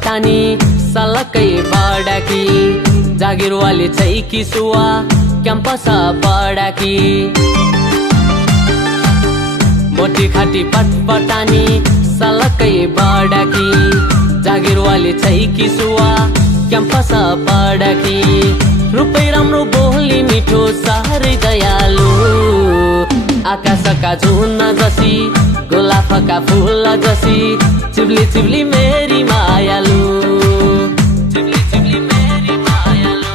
पटानी सलकै बडाकी जागिरवाली छैकी सुवा क्याम्पस पडाकी मोटी खाटी पटपटानी सलकै बडाकी जागिरवाली छैकी सुवा क्याम्पस पडाकी रुपै राम्रो बोली मिठो साह्रै दयालु आकाशका झुन्न जसी गोलाफका फुल जसी चिब्ली चिब्ली मेरी मायालु चिब्ली चिब्ली मेरी मायालु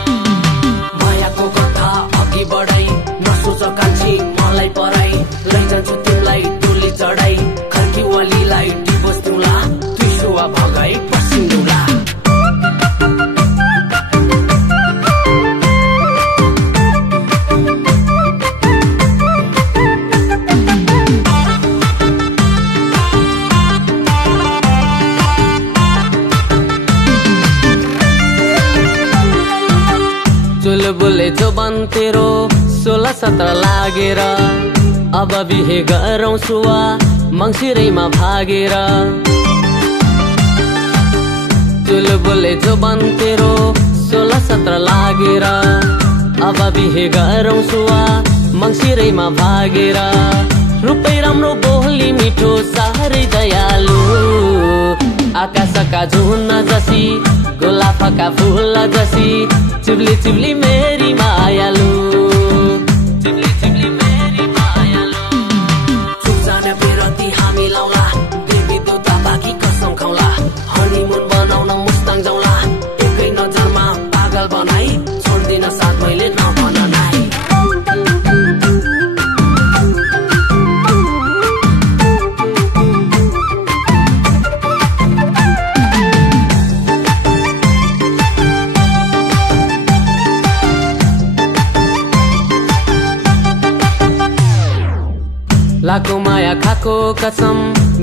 मायाको कथा अघि बढाई नसोच कान्छी मलाई पराई लैजान्छु तिमीलाई डोली चढाई खर्कीवालीलाई डिभोर्स दिउँला त्रिसुवा भगाई पसिन्डुला चुलबुले जोबन तेरो 16-17 लागेर अब बिहे गरौँ सुवा मङ्सिरैमा भागेर चुलबुले जोबन तेरो 16-17 लागेर अब बिहे गरौँ सुवा मङ्सिरैमा भागेर रुपै राम्रो बोली मिठो साह्रै दयालु आकाशका झुन्न जसी गोलाफका फुल जसी चिब्ली चिब्ली मेरी मायालु चिब्ली चिब्ली मेरी मायालु चुपचाने बेरती हामी लाउला बेबी दुता बाँकी कसम खाउला हनीमुन बनाउन मुस्ताङ जाउला एकै नजरमा पागल बनाई छोड्दिन साथ मैले नभन नाइ लाको माया खाको कसम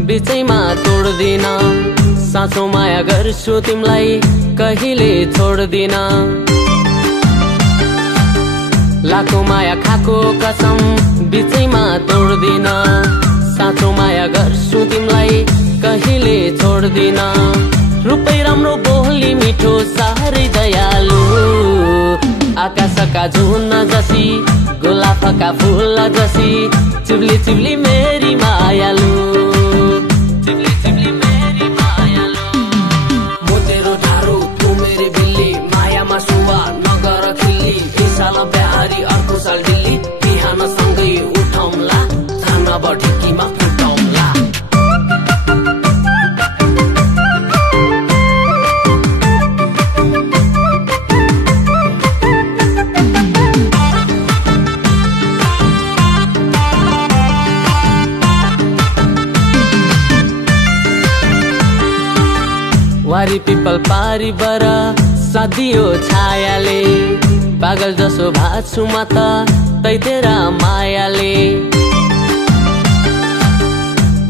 बिचैमा तोड्दिन साँचो माया गर्छु तिमीलाई कहिले छोड्दिन लाको माया खाको कसम बिचैमा तोड्दिन साँचो माया गर्छु तिमीलाई कहिले छोड्दिन रुपै राम्रो बोली मिठो साह्रै दयालु आकाशका झुन्न जसी गोलाफका फुल जसी चिब्ली चिब्ली मेरी मायालु चिब्ली चिब्ली मेरी मायालु म तेरो ढारू तू मेरी बिल्ली मायामा सुवा नगर खिल्ली यी साल बिहारी अर्को साल दिल्ली बिहान सँगै उठौँला जान बढिकीमा फुटौँला वारी पिपल पारी बर सदियो छायाले पागल जसो भाछु म त तै तेरा मायाले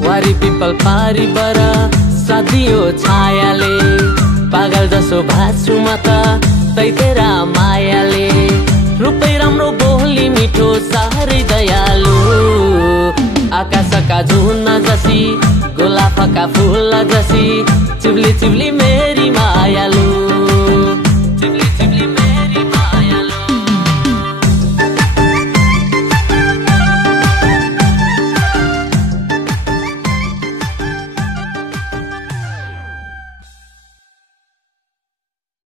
वारी पिपल पारी बर सदियो छायाले पागल जसो भाछु म त तै तेरा मायाले रुपै राम्रो बोली मिठो साह्रै दयालु आकाशका झुन्न जसी गोलाफका फुल जसी चिब्ली चिब्ली मेरी मायालु